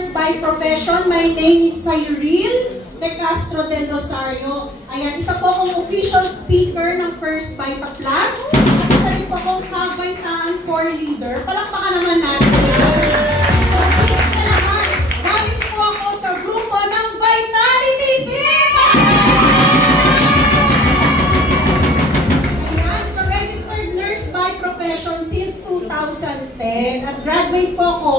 First by Profession. My name is Cyril De Castro del Rosario. Ayan, isa po akong official speaker ng First Vita Plus. At isa rin po akong Kabaitaan Core Leader. Palakpakan naman natin. Sa lahat, galing po ako sa grupo ng Vitality Team! Ayan, so registered nurse by profession since 2010. At graduate po ako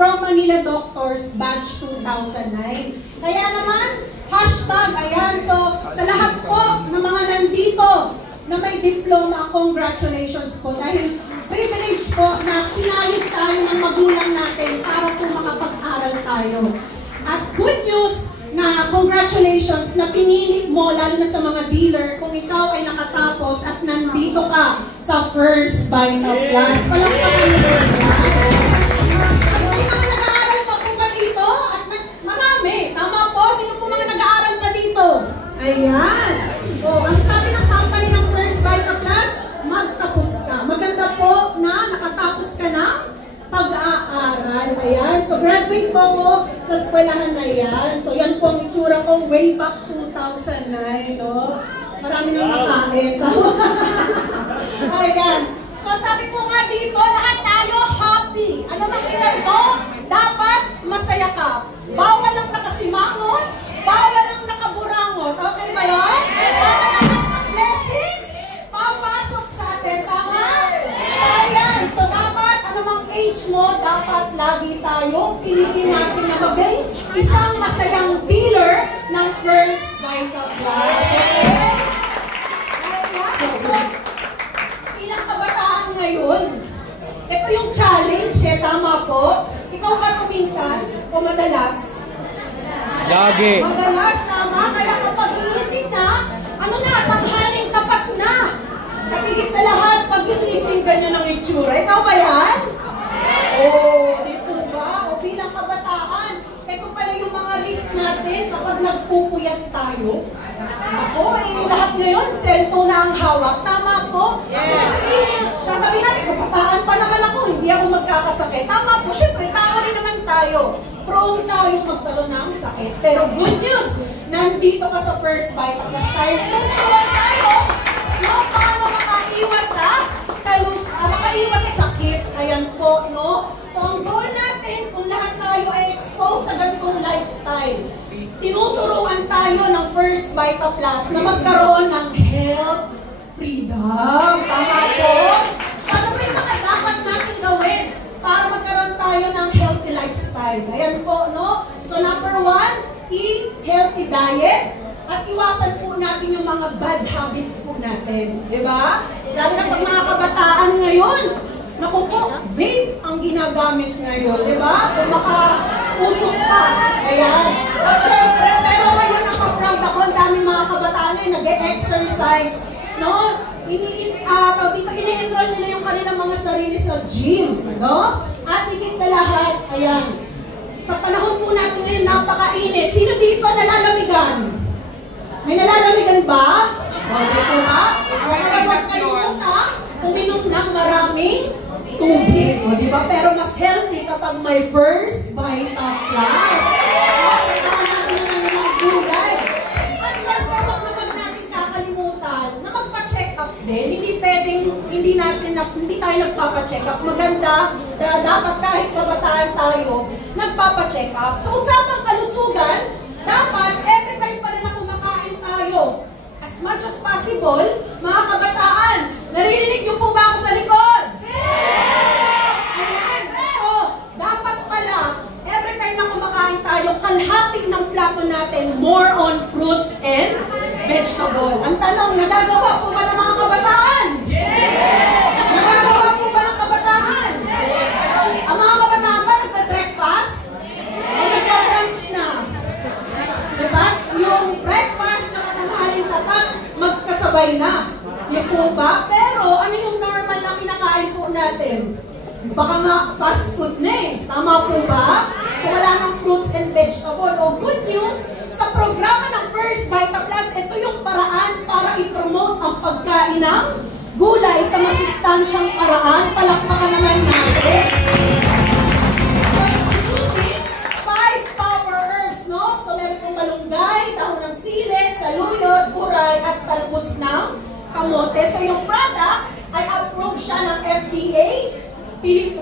from Manila Doctors Batch 2009. Kaya naman, hashtag, ayan, so sa lahat po ng mga nandito na may diploma, congratulations po. Dahil privilege po na kinahit tayo ng magulang natin para po makapag-aral tayo. At good news na congratulations na pinili mo, lalo na sa mga dealer, kung ikaw ay nakatapos at nandito ka sa First Vita Plus. Palakpakan mo po. Ayan. O, ang sabi ng company ng First Vita Plus, magtapos ka. Maganda po na nakatapos ka ng pag-aaral. Ayan. So, graduate po ako sa eskwelahan na yan. So, yan po ang itsura ko way back 2009. No? Marami nang nakain. Ayan. So, sabi ko nga dito, lahat tayo happy. Ano bang edad mo? Dapat masaya ka. Bawal lang nakasimangon. Bawal lang nakaburangot. Okay ba yun? Para lahat ng blessings, papasok sa atin. Tama? Ayan. So, dapat, anumang age mo, dapat lagi tayong piliin natin na maging isang masayang dealer ng First Vita Plus. Okay? Ayan. So, ilang kabataan ngayon? Ito yung challenge, tama po. Ikaw ba ito minsan o madalas? Lagi. Madalas, tama. Kaya kapag ginising na, ano na, tanghaling tapat na. At higit sa lahat, pag ginising ganyan ang itsura. Ikaw ba yan? Oo, di po ba? O bilang kabataan, ito pala yung mga risk natin kapag nagpupuyat tayo. Ako, lahat ngayon, cellphone na ang hawak. Tama po? Kasi, sasabihin natin, kabataan pa naman ako, hindi ako magkakasakit. Tama po, syempre, tao rin naman tayo. Prone tayong magkaroon ng sakit. Pero good news, nandito ka sa First Vita Plus tayo. Tuturuan tayo, no, paano makaiwas sa sakit. Ayan po, no? So, ang goal natin, kung lahat tayo ay exposed sa ganitong lifestyle, tinuturuan tayo ng First Vita Plus na magkaroon ng health freedom. Tama po? So, ano ba yung mga dapat natin gawin para magkaroon tayo ng healthy lifestyle? Ayan po, no? So, number 1, eat healthy diet at iwasan po natin yung mga bad habits po natin. Diba? Lalo na pag mga kabataan ngayon, naku po, vape ang ginagamit ngayon. Diba? Kung makausok pa. Ayan. At syempre, pero ngayon ako-proud ako, ang daming mga kabataan ngayon nag-exercise. No? Ini-enroll nila yung kanilang mga sarili sa gym. No? At higit sa lahat, ayan, sa panahon po natin ngayon, napakainit. Sino dito nalalamigan? May nalalamigan ba? Okay po ba? Kaya huwag kalimutan, uminom ng maraming tubig. O, diba? Pero mas healthy kapag may First Vita Plus. Sasama natin ang mga gulay. At syempre, huwag naman natin kakalimutan na magpa-check up din. Hindi pwedeng, hindi tayo nagpapa-check up. Maganda, dapat kahit kabataan tayo, nagpapa-check up. So, usapang kalusugan, dapat every time pa rin na kumakain tayo. As much as possible, mga kabataan, naririnig niyo po ba ako sa likod? Ayan. So, dapat pala, every time na kumakain tayo, kalahati ng plato natin, more on fruits and vegetable. Ang tanong, nagagawa po ba ng mga kabataan? Yes! Nagagawa po ba ng kabataan? Ang mga kabataan ba nagpa-breakfast? O nagpa-brunch na? Diba? Yung breakfast at tanghaling tapat, magkasabay na. Yung po ba? Pero ano yung normal na kinakain po natin? Baka nga fast food na eh. Tama po ba? So wala ng fruits and vegetable. O good news, sa programa ng First Vita Plus, ito yung paraan para i-promote ang pagkain ng gulay sa masustansyang paraan. Palakpakan naman natin. So, choosing 5 gulay at talbos ng kamote. So yung product ay approved siya ng FDA,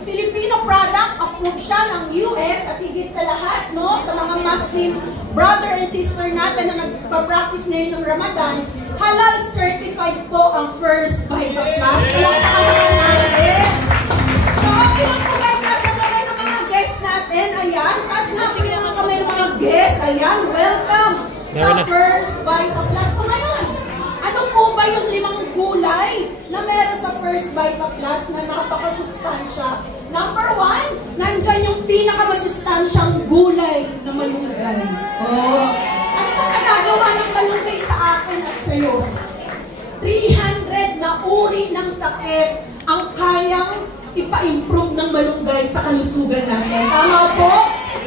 Filipino product, approved siya ng US, at higit sa lahat, no, sa mga Muslim brother and sister natin na nagpa-practice ngayon ng Ramadan, halal certified po ang First Bite of Plus. Palakpakan natin. So, ilang kamay ka sa kamay ng mga guests natin, ayan, taas na ang kamay ng mga guests, ayan, welcome sa First Bite of Plus. So ngayon, ano po ba yung 5 gulay na meron sa First Bite of Plus na napakasustansya? Number 1, nandyan yung pinakamasustansyang gulay na malunggay. Oh. Ano ba nagagawa ng malunggay sa akin at sa'yo? 300 na uri ng sakit ang kayang ipa-improve ng malunggay sa kalusugan natin. Tama po?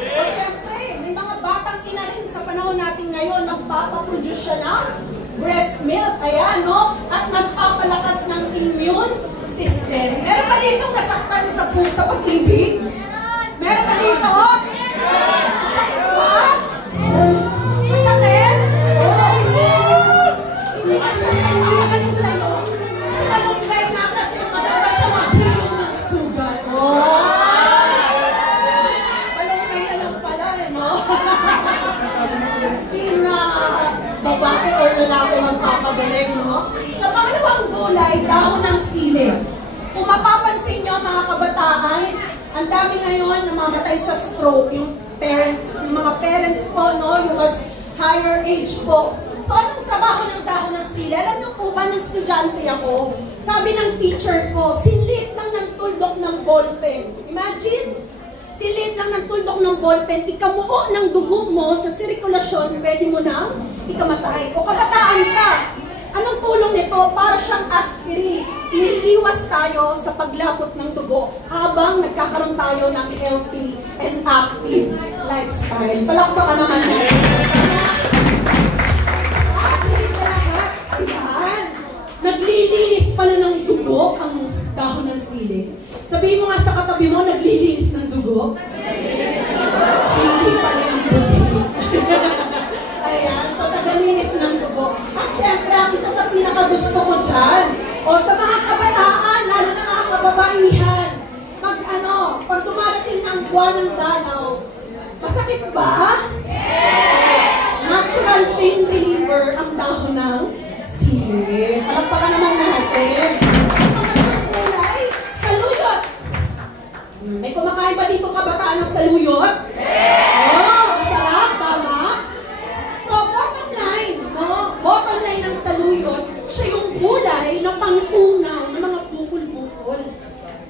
O syempre, may mga batang ina rin sa panahon natin ngayon, nagpapaproduce siya ng breast milk, ayan, no? At nagpapalakas ng immune system. Meron pa dito nasaktan sa puso pag-ibig? Meron pa dito? Masakit ba? Masakit? Masakit sa'yo. Kasi malunggay na kasi madalas siya maghilong ng sugat. Malunggay na lang pala, no? Hindi na babae or lalaki magpapagaling, no? Sa pangalawang gulay, dahon ng sili. Kung mapapansin nyo, mga kabataan, ang dami ngayon namamatay sa stroke, yung mga parents po, no? Yung mas higher age po. So, anong trabaho ng dahon ng sili? Alam nyo po ba, nung estudyante ako, sabi ng teacher ko, sinlit lang ng tuldok ng ballpen. Imagine, sinlit lang ng tuldok ng ballpen, ikamuo ng dugo mo sa sirkulasyon, pwede mo nang ikamatay. O kabataan ka, anong tulong nito? Para siyang aspirin. Iniiwas tayo sa paglapot ng dugo habang nagkakaroon tayo ng healthy and active lifestyle. Palakpakan naman natin. At hindi sa lahat, yan, naglilinis pala ng dugo ang dahon ng sili. Sabihin mo nga sa katabi mo, naglilinis ng dugo. Hindi pala ng buti. Ayan, so tagalinis ng dugo. At syempre, ang isa sa pinakagusto ko dyan, o sa mga kabataan, lalo na mga kababaihan, pag dumarating ng buwan ng dalaw, masakit ba? Natural pain reliever ang dahon ng sili. Palakpakan naman natin. Ang kulay, saluyot. May kumakain ba dito kabataan ng saluyot? Oh, masarap, tama? So, bottom line, no? Bottom line ng saluyot, siya yung gulay na pangtunaw ng mga bukol-bukol.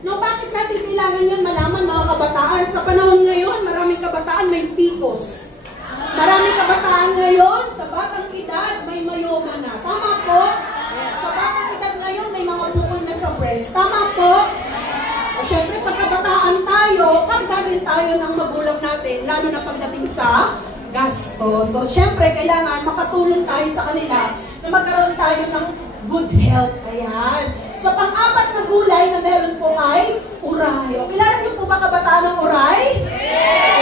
No, bakit natin kailangan yan malaman, mga kabataan? Sa panahon ngayon, maraming kabataan may PCOS. Maraming kabataan ngayon, sa batang edad, may mayoma na. Tama po? Sa batang edad ngayon, may mga bukol na sa breast. Tama po? O syempre, pagkabataan tayo, karga rin tayo ng magulang natin, lalo na pagdating sa gasto. So, syempre, kailangan makatulong tayo sa kanila na magkaroon tayo ng good health. Ayan. So, pang-apat na gulay na meron po ay uray. O, kilala niyo po ba kabataan ng uray?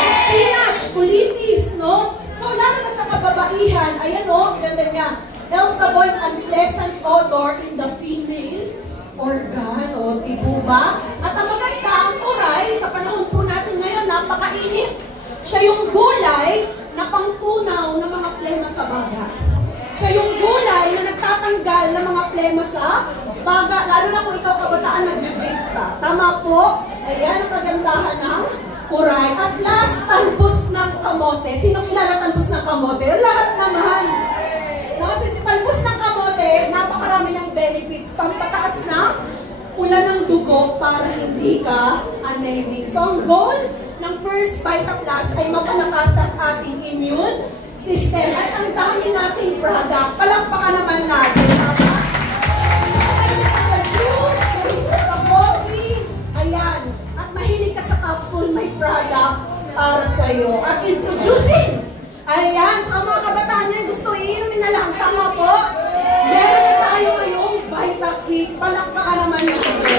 Spinach, kulitis, no? So, lalo na sa kababaihan, ayan o, ganda niya. Helps avoid unpleasant odor in the female organ, o, tibo ba? At ang maganda, ang uray, sa panahon po natin ngayon, napakainit. Siya yung gulay na pangtunaw ng mga plema sa baga. Siya yung gulay na nagtatanggal ng mga plema sa baga, lalo na kung ikaw kabataan nag-vape ka. Tama po? Ayan ang kagandahan ng uray. At last, talbos ng kamote. Sino kilala talbos ng kamote? Lahat naman. Kasi si talbos ng kamote, napakarami ng benefits. Pampataas na pula ng dugo para hindi ka anemic. So ang goal ng First Bite Plus ay mapalakas ang ating immune system. At ang dami nating product. Palakpakan naman natin. Mahilig ka sa juice, mahilig ka sa coffee. Ayan. At mahilig ka sa capsule, may product para sa'yo. At introducing. Ayan. So mga kabataan niya, gusto iinumin na lang. Tama po? Meron na tayo ngayong Vitakick. Palakpakan naman natin.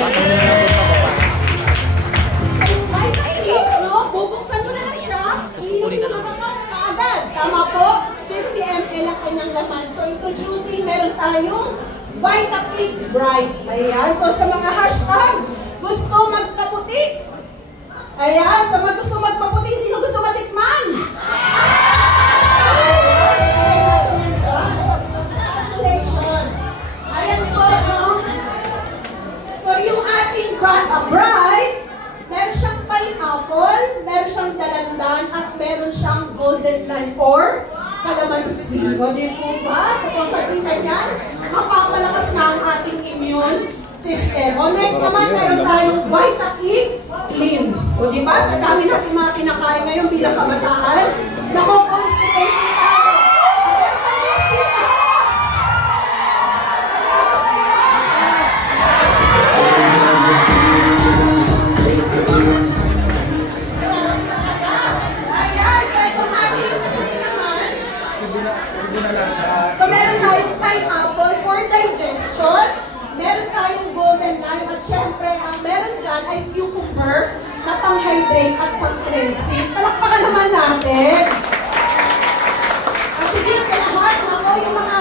So yung Vitakick, no? Bubuksan mo na lang siya. Iinumin mo na kaagad. Tama po? 50 ml ang kanyang laman. So introducing, meron tayong Vitapic Bright. Ayan, so sa mga hashtag, gusto magpaputi. Ayan, sa mga gusto magpaputi, sino gusto matikman? Congratulations! Ayan po, no? So yung ating Bright, meron siyang pineapple, meron siyang dalandan, at meron siyang golden lime or calamansi. O di po ba? Sa pagkakita niyan, mapapalakas na ang ating immune system. O next naman, meron tayong Vitapic Clean. O di ba? Sa dami natin mga kinakain ngayon bilang kabataan, nako-constipating tayo. At meron tayong mosquito. So meron tayong pineapple for digestion, meron tayong golden lime, at syempre ang meron dyan ay cucumber na pang-hydrate at pang-cleansing. Palakpakan naman natin. At higit sa lahat, yung mga,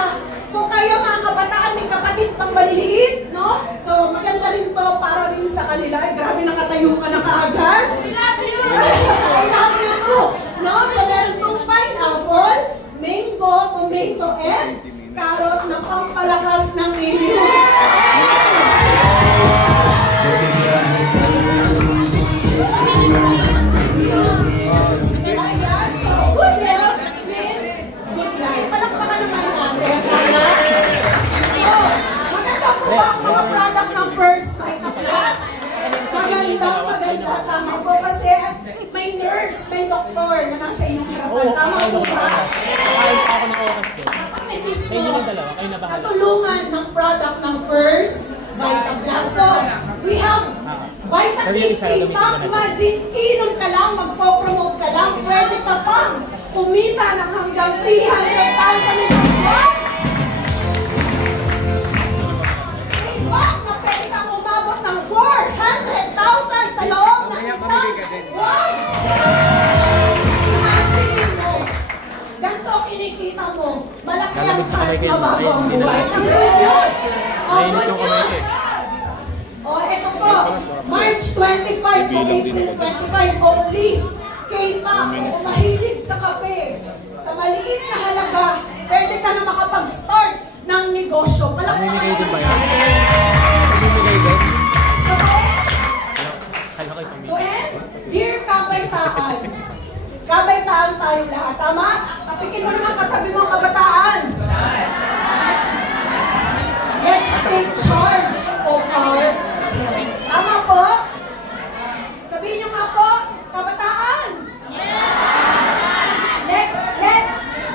kung kayo mga kabataan, may kapatid pang maliliit, no? So maganda rin to para rin sa kanila. Ay, grabe, nakatayo ka na kaagad. I love you! I love you too! No? So meron tong pineapple, mango, tomato, and carrot na pampalakas ng immune. Ayan, so good health means good life. Palakpakan naman natin. So, maganda po ba ang mga product ng First Vita Plus? Maganda, tama po kasi may nurse, may doktor na nasa inyong harapan. Tama po ba? Natulungan ng product ng First Vita Plus. So, we have Vitapic Impact. Imagine, inom ka lang, magpo-promote ka lang, pwede ka pang kumita ng hanggang 300,000 isang buwan. Impact na pwede kang umabot ng 400,000 sa loob ng isang buwan. Imagine mo, ganito kinikita mo, malaki ang chance mabago ang buhay. Ang good news! Ang good news! O, eto po, March 25 to April 25 only. K-pop, kung mahilig sa kape, sa maliit na halaga, pwede ka na makapag-start ng negosyo. Namimigay din ba yan? Namimigay din? So, Kala ko'y pamilya. Gwen, dear kabaitaan. Kabaitaan tayo lahat, tama? Tapikin mo naman katabi mo ang kabataan. Let's take charge of our... Tama po? Sabihin nyo nga po, kabataan.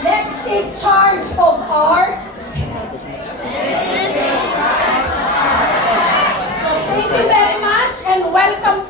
Let's take charge of our... So thank you very much and welcome